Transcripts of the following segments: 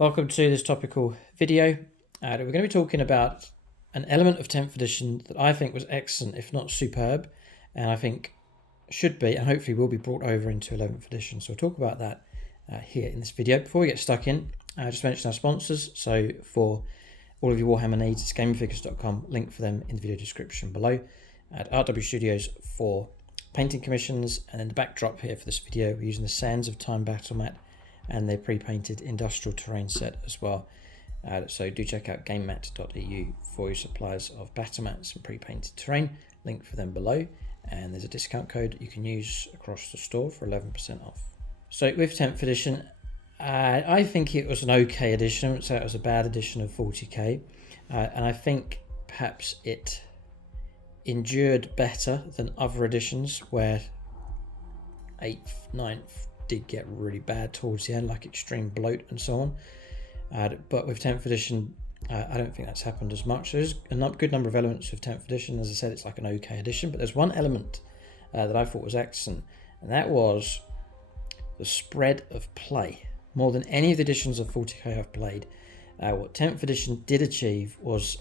Welcome to this topical video. We're going to be talking about an element of 10th edition that I think was excellent, if not superb, and I think should be and hopefully will be brought over into 11th edition. So we'll talk about that here in this video. Before we get stuck in, just mention our sponsors. So for all of your Warhammer needs, it's gamingfigures.com, link for them in the video description below. At RW Studios for painting commissions, and in the backdrop here for this video, we're using the Sands of Time battle mat and their pre-painted industrial terrain set as well. So do check out gamemat.eu for your supplies of battle mats and pre-painted terrain, link for them below, and there's a discount code you can use across the store for 11% off. So with 10th edition, I think it was an okay edition. I wouldn't say it was a bad edition of 40k, and I think perhaps it endured better than other editions where 8th, 9th did get really bad towards the end, like extreme bloat and so on. But with 10th edition, I don't think that's happened as much. There's a good number of elements with 10th edition. As I said, it's like an okay edition, but there's one element that I thought was excellent, and that was the spread of play. More than any of the editions of 40k I've played, what 10th edition did achieve was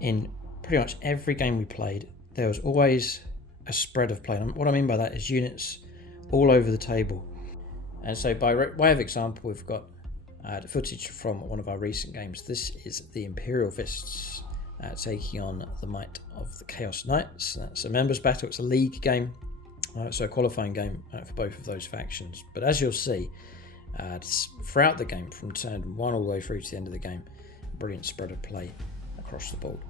in pretty much every game we played, there was always a spread of play. And what I mean by that is units all over the table. And so by way of example, we've got footage from one of our recent games. This is the Imperial Fists taking on the might of the Chaos Knights. That's a members battle. It's a league game, so a qualifying game for both of those factions. But as you'll see, throughout the game, from turn 1 all the way through to the end of the game, brilliant spread of play across the board.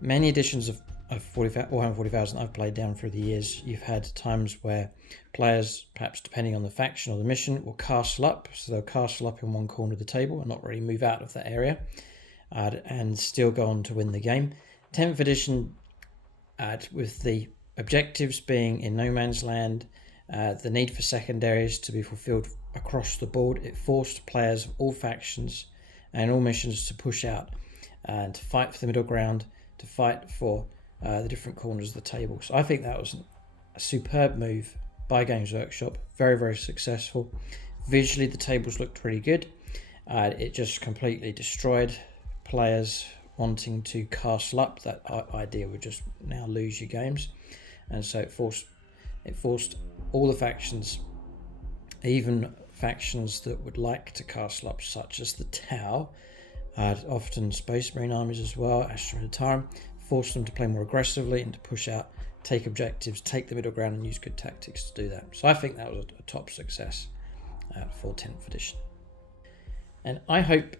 Many editions of Warhammer 40,000 I've played down through the years, you've had times where players, perhaps depending on the faction or the mission, will castle up. So they'll castle up in one corner of the table and not really move out of that area and still go on to win the game. 10th edition, with the objectives being in no man's land, the need for secondaries to be fulfilled across the board, it forced players of all factions and all missions to push out and to fight for the middle ground, to fight for the different corners of the table. So I think that was a superb move by Games Workshop. Very, very successful. Visually, the tables looked really good. It just completely destroyed players wanting to castle up. That idea would just now lose your games. And so it forced all the factions, even factions that would like to castle up, such as the Tau, often Space Marine armies as well, Astra Militarum, force them to play more aggressively and to push out, take objectives, take the middle ground, and use good tactics to do that. So I think that was a top success for 10th edition. And I hope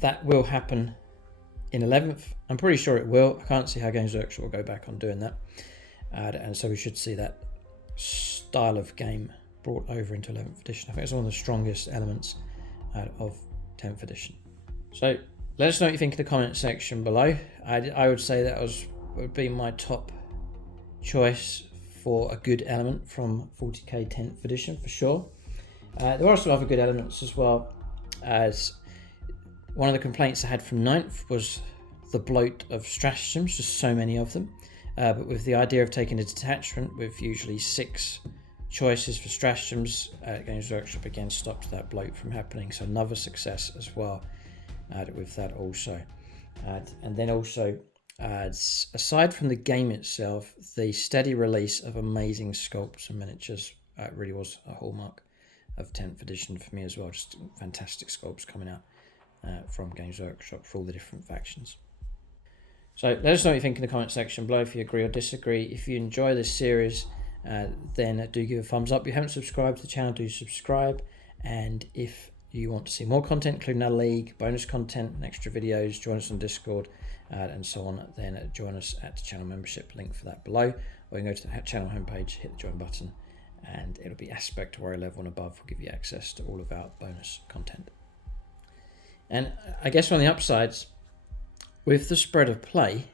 that will happen in 11th. I'm pretty sure it will. I can't see how Games Workshop will go back on doing that. And so we should see that style of game brought over into 11th edition. I think it's one of the strongest elements of 10th edition. So let us know what you think in the comment section below. I would say that would be my top choice for a good element from 40k 10th edition for sure. There are some other good elements as well. As one of the complaints I had from 9th was the bloat of stratagems, just so many of them. But with the idea of taking a detachment with usually 6 choices for stratagems, Games Workshop again stopped that bloat from happening. So another success as well. With that also, and then also aside from the game itself, the steady release of amazing sculpts and miniatures really was a hallmark of 10th edition for me as well. Just fantastic sculpts coming out from Games Workshop for all the different factions. So let us know what you think in the comment section below, if you agree or disagree. If you enjoy this series, then do give a thumbs up. If you haven't subscribed to the channel, do subscribe. And if you want to see more content, including our league, bonus content, and extra videos, join us on Discord and so on, then join us at the channel membership, link for that below, or you can go to the channel homepage, hit the join button, and it'll be Aspect Warrior level and above, will give you access to all of our bonus content. And I guess on the upsides, with the spread of play,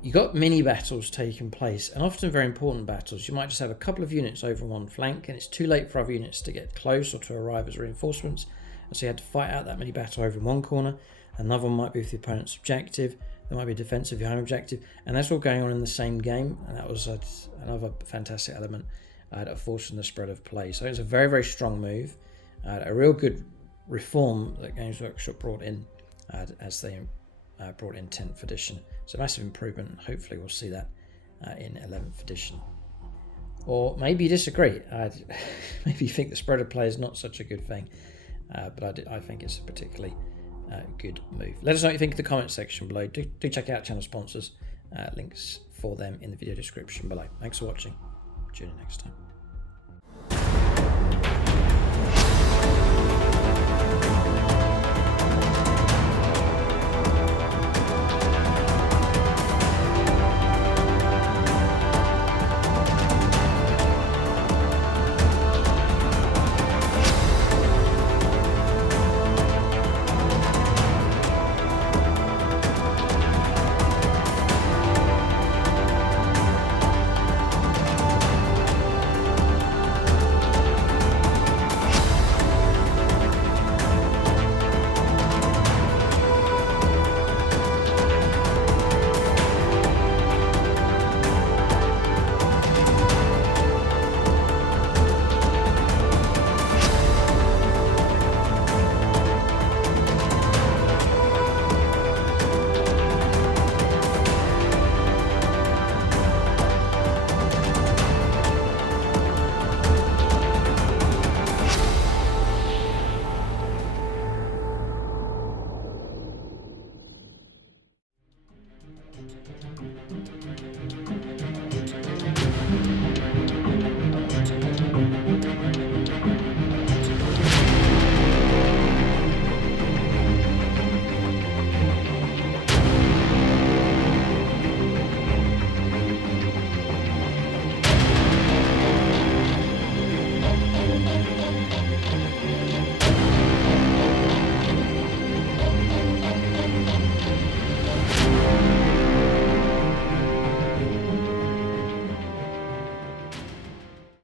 you got mini battles taking place, and often very important battles. You might just have a couple of units over one flank, and it's too late for other units to get close or to arrive as reinforcements, and so you had to fight out that mini battle over in one corner. Another one might be with the opponent's objective. There might be a defensive home objective, and that's all going on in the same game, and that was another fantastic element of forcing the spread of play. So it's a very, very strong move. A real good reform that Games Workshop brought in as they brought in 10th edition. It's a massive improvement, and hopefully we'll see that in 11th edition. Or maybe you disagree. Maybe you think the spread of play is not such a good thing, but I think it's a particularly good move. Let us know what you think in the comment section below. Do check out channel sponsors. Links for them in the video description below. Thanks for watching. Tune in next time.